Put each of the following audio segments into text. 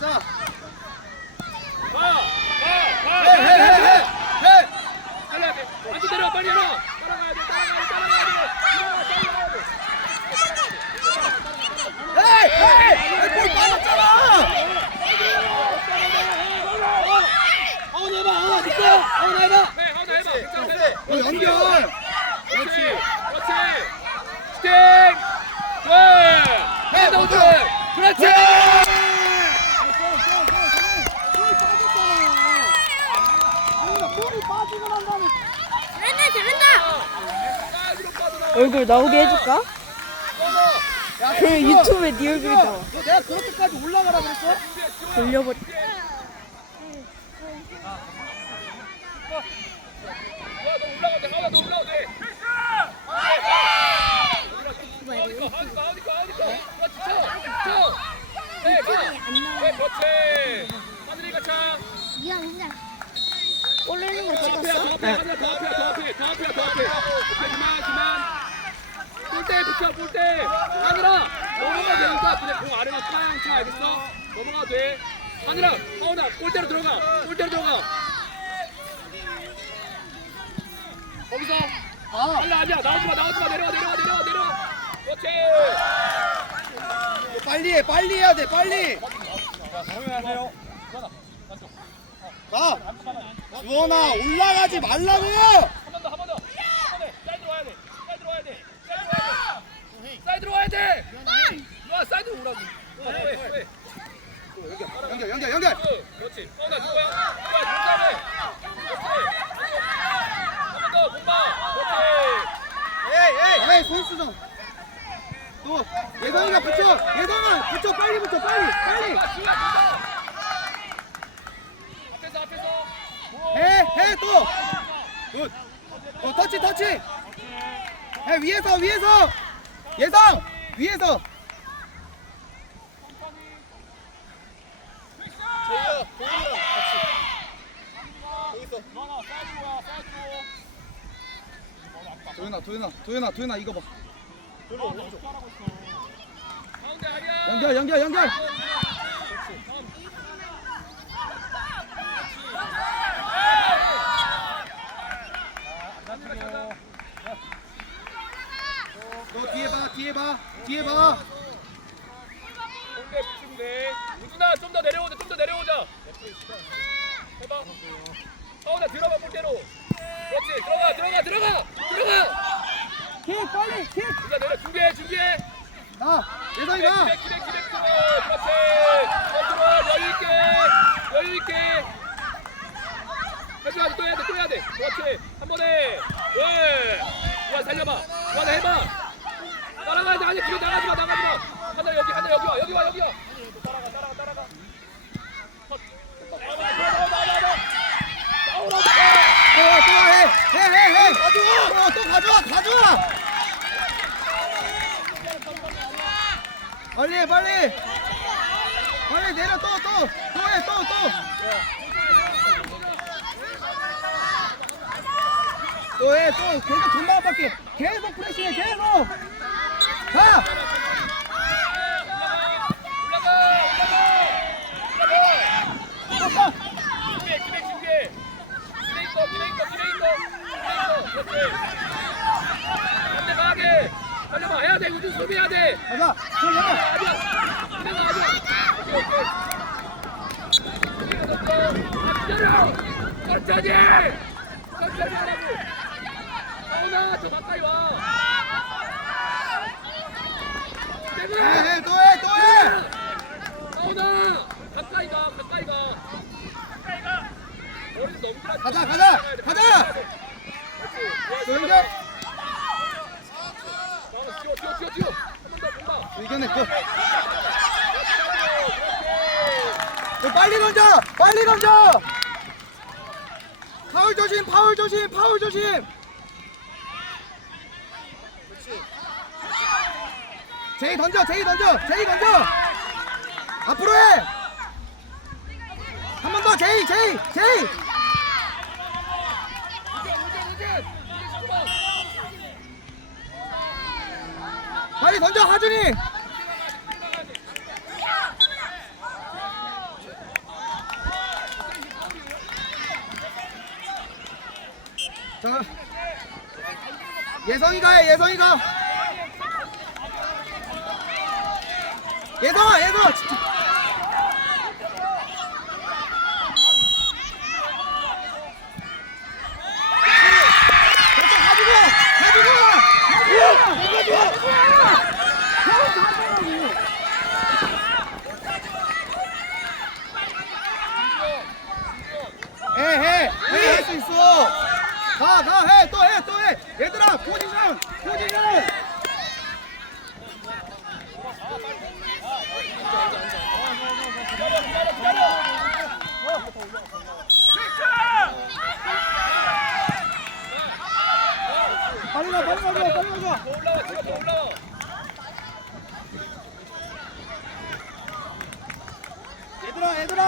가자. 가! 가! 해, 해, 해, 해. 해. 달려야 돼. 완전 내려 빨리 열어. 따라가야 돼. 따라가야 돼. 따라가야 돼. 따라가야 돼. 에이, 에이, 에이, 볼 빠졌잖아. 아웃 해봐 아웃 있어 아웃 해봐 해, 하나 해봐. 괜찮아, 해. 어, 연결. 그렇지. 그렇지. 스팅. 굿. 해, 너도. 그렇지. 볼이 빠지고 난 다음에 잘한다 잘한다 사이드로 빠져나와. 얼굴 나오게 해줄까? 야, 그 유튜브에 네 얼굴이 나와. 너 내가 그렇게까지 올라가라 그랬어? 돌려버리. 네, 가. 네. 미안 그냥 올리는 거 찍었어? 더 앞에, 하늘 더 앞에, 더 앞에, 더 앞에, 더 앞에. 그만, 그 만. 골대 붙여, 골대. 하늘아, 넘어가도 되니까 그냥 공 아래만 팡 쳐, 알겠어? 넘어가도 돼. 하늘아, 하은아, 골대로 들어가. 골대로 들어가. 거기서 아 빨리 아니야 나오지 마 나오지 마 내려와 내려와 내려와 내려와 그렇지 빨리 해, 빨리 해야 돼, 빨리. 가. 주원아, 올라가지 말라고. 한 번 더 한 번더 사이드로 와야 돼 사이드로 와야 돼 사이드로 와야 돼 와 사이드로 오라고 왜, 왜. 연결, 연결, 연결. 그, 그렇지 어 나 누구야 야 공감해 그렇지 한번더 공감 그렇지 에이, 에이, 에이, 손 수정. 또 예성이가 붙여. 예성아, 붙여, 빨리 붙여, 빨리, 빨리. 아, 앞에서 앞에서 해, 해, 또. 굿. 어, 터치, 터치. 해, 위에서, 위에서. 예성, 위에서. 동이랑 같이. 도현아, 도현아, 도현아, 도현아, 이거 봐. 연결, 연결, 연결. 너 뒤에 봐, 뒤에 봐, 뒤에 봐. 공대 붙이면 돼. 우준아 좀 더 내려오자. 좀 더 내려오자. 해봐. 서훈아 들어가 볼대로. 그렇지. 들어가 들어가 들어가 들어가. 킥 빨리 킥 우준아 내려 준비해 준비해. 나, 기백 봐. 기백 기백 기백 들어. 그렇지. 컨트롤 여유 있게 여유 있게. 해줘야 돼. 또 해야 돼. 또 해야 돼. 그렇지. 한 번에. 왜? 와 살려봐. 와나 해봐. 돼. 아니 뒤로 나가지 마 나가지 마. 하나 여기 하나 여기 와 여기 와 여기 와. 따라가 따라가 따라가. 또 가져와, 가져와. 빨리 해, 빨리. 빨리 내려, 또, 또, 또 계속 전방 압박해. 계속 프레시해, 계속. 가. 준비해, 준비해, 준비해. 기대 있어, 기대 있어, 기대 있어. 기대 있어. 그렇지. 반대 가게. 달려봐, 해야 돼. 우준 수비해야 돼. 가자. 저 가자. 아니야. 기대가 아니야. 오케이, 오케이. 기대가 던져. 아, 기다려. 천천히. 천천히 하라고. 서훈아, 저 가까이 와. 해, 대구야. 해, 또 해, 또 해. 서훈아, 가까이 가, 가까이 가. 가까이 가. 머리는 너무 길어. 가자, 가자, 가자. 또 연결. 또. 너 빨리 던져! 빨리 던져! 파울 조심, 파울 조심, 파울 조심! 제이 던져, 제이 던져, 제이 던져! 앞으로 해! 한 번 더, 제이, 제이, 제이! 다리 던져 하준이! 자 예성이가 해 예성이가! 예성아 예성아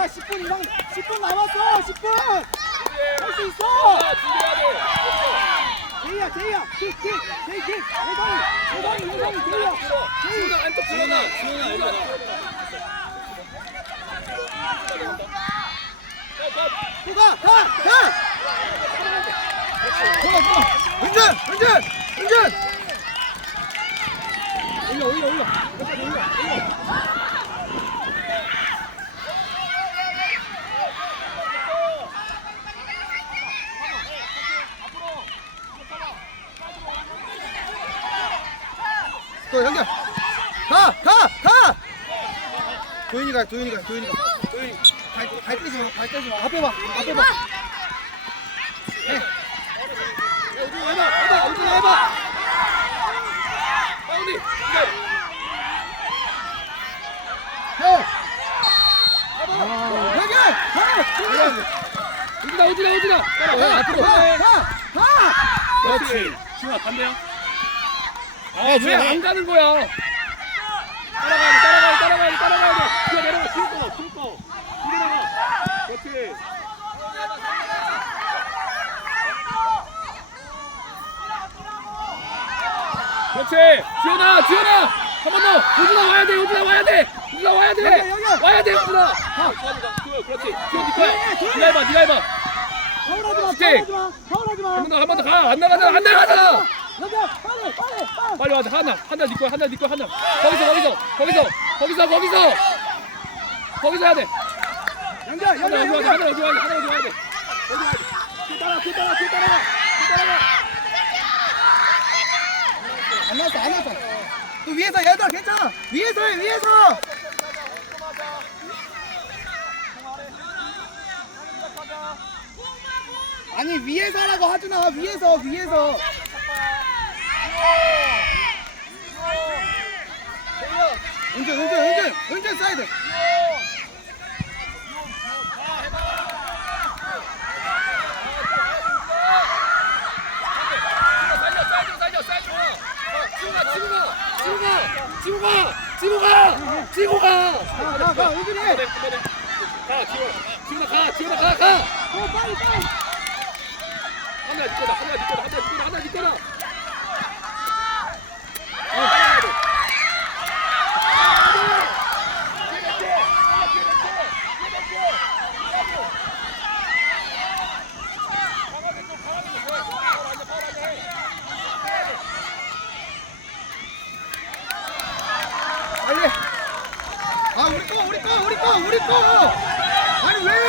얘들아 얘들아 10분 이상 10분 남았어 10분. 할 수 있어. 제이야 제이야. 킥킥 제이 킥. 예성이 예성이 예성이 제이야. 제이. 안쪽 들어가. 일로 와 또가 가! 가! 좋아 좋아 은준 은준 은준. 올려 올려 올려. 올려 올려 또 연결 가가가 도윤이 가 도윤이 가 도윤이 가 도윤이 발, 발 떼지 마, 발 떼지 마. 앞에 봐, 앞에 봐. 해. 우준 해봐, 해봐, 우준 해봐. 파운디 이제 해. 아, 연결, 가. 우진아 우진아 우진아 따라와 가, 앞으로 가, 가, 가. 그렇지 지훈아 반대요 해, 왜안 가는 거야 따라가야 돼 따라가야 돼 따라가야 돼 따라가야 돼. 뒤에 내려가 뒤에 거 뒤에 거 뒤에 내려가. 그렇지. 그렇지. 지훈아 지훈아. 한 번 더. 우진아 와야 돼 우진아 와야 돼. 우진아 와야 돼. 여기, 여기. 와야 돼 우진아. 아, 그렇지. 네 거야 네가 해봐 네가 해봐. 파울하지 마. 파울하지 마, 파울하지 마. 한번 더 한 번 더 가. 안 나가잖아 안 나가잖아 빨리, 와자 하나 하나 네 거야 하나 네 거야 하나. 거기서 거기서 거기서 거기서 거기서! 거기서 해야 돼. 연결, 하나 연결, 여기. 하나 여기 와야 돼. 하나 여기 와야 돼. 뒤 따라 뒤 따라 뒤 따라가 뒤 따라가 안 나왔어, 안 나왔어. 또 위에서 얘들아 괜찮아. 위에서 해, 위에서. 아니 위에서 하라고 하준아 위에서 위에서 은준 은준 은준 은준 사이드 사이드로 지우가 지우가 지우가 지우가 지우가 지우가 가 가 가 은준이 가 지우 지우가 가 지우가 가가 어 빨리 빨리 하나 네 거다 하나 네 거다 하나 네 거다 하나 네 거다 빨리 아 우리 거 우리 거 우리 거 우리 거 아니 왜 왜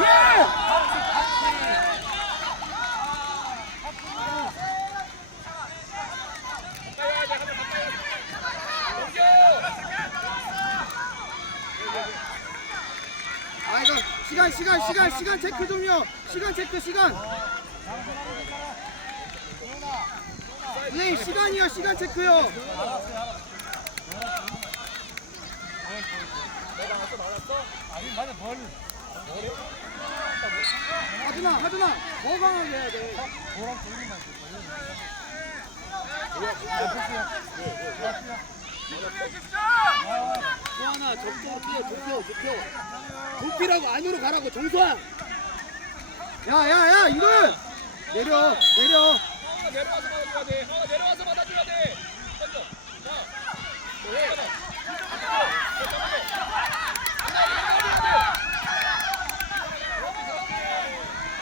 왜? 아 이거 시간 시간 시간 시간 체크 좀요 시간 체크 시간 선생님 시간이요 시간 체크요 하준아 하준아 더 강하게 해야 돼 적도로 뛰어 좁혀 좁혀 높이라고 안으로 가라고 정수아! 야야야 이거는 내려 내려. 하나 내려와서 받아줘야 돼 하나 내려와서 받아줘야 돼 던져 자 왜?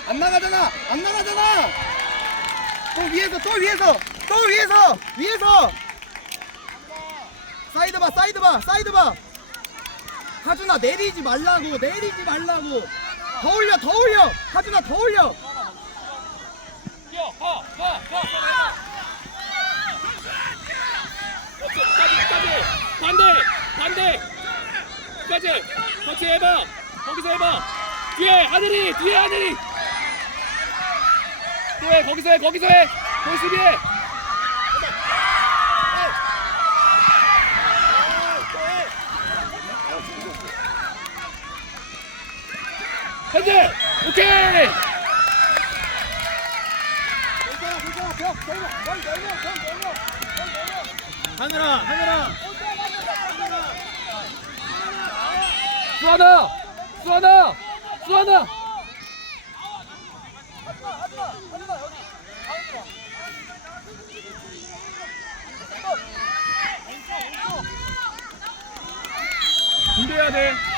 안 나가잖아 안 나가잖아! 또 위에서 또 위에서 또 위에서 위에서! 사이드 봐 사이드 봐 사이드 봐 하준아 내리지 말라고 내리지 말라고. 더 올려 더 올려. 하준아 더 올려. 뛰어 가가가 끝까지 끝까지. 반대 반대 끝까지 터치 해봐. 거기서 해봐. 뒤에 하늘이 뒤에 하늘이. 또 해 거기서 해 거기서 해. 거기 수비해 현재 오케이! 하늘아 하늘아. 수아나! 수아나! 수아나! 준비해야 돼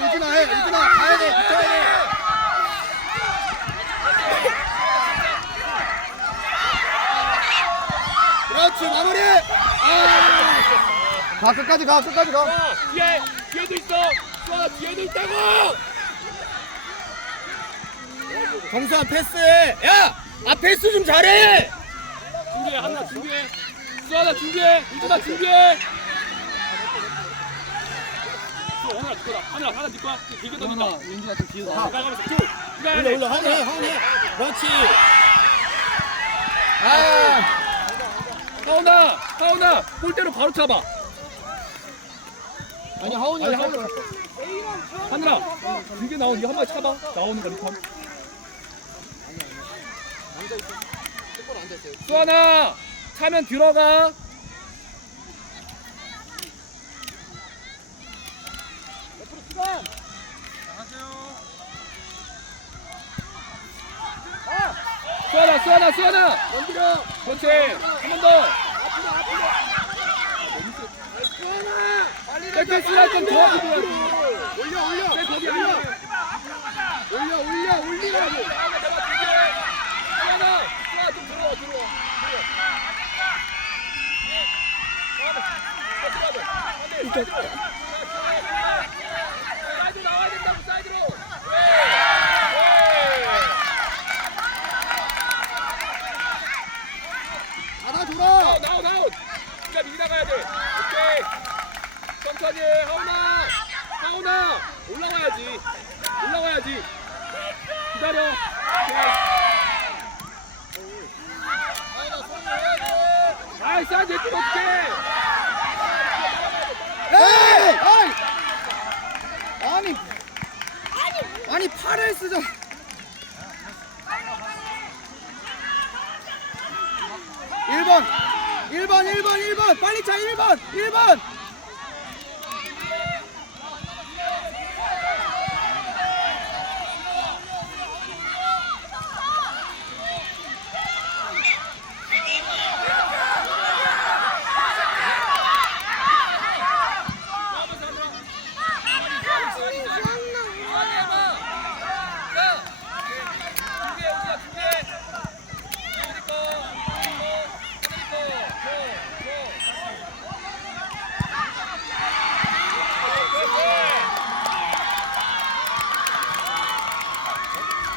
유진아 해 유진아 가야 돼 붙어야 돼. 그렇지 마무리. 아. 가 끝까지 가 끝까지 가. 자, 뒤에 뒤에도 있어 수아 뒤에도 있다고 정수한 패스해. 야, 아 패스 좀 잘해. 준비해 하나 준비해 수아나 준비해 이준아 준비해 수아 하나 네 거다 하나 하나 네 거야 길게 던진다 윤지가 좀 뒤로 가 가면서 쭉 올려 올려 하니 해 하니 해. 그렇지. 아. 하온아 하온아 골대로 바로 차봐 아니 하원이 아니, 하원이. 하늘아 길게 나오니 한 마리 차봐 나오는 거 리턴. 수아나 차면 들어가 수아나 수아나 수아나! 넘기려. 그렇지. 한 번더. 백패스가 좀 정확히 들어야 올려 올려. 돼 거기 올려. 올려 올려 올리라고. 수아나! 수아 좀 들어와 들어와. 사이드 천천히 해. 하훈아. 하훈아. 올라가야지. 올라가야지. 기다려. 아이스 안 됐지 어떡해. 에이! 아니. 아니 팔을 쓰자. 1번 1번 1번 1번 빨리 차 1번 1번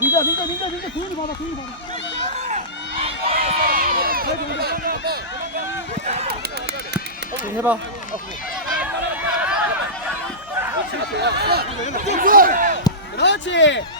민자 민자 민자 민자. 도윤이 받아 도윤이 받아 해봐. 그렇지.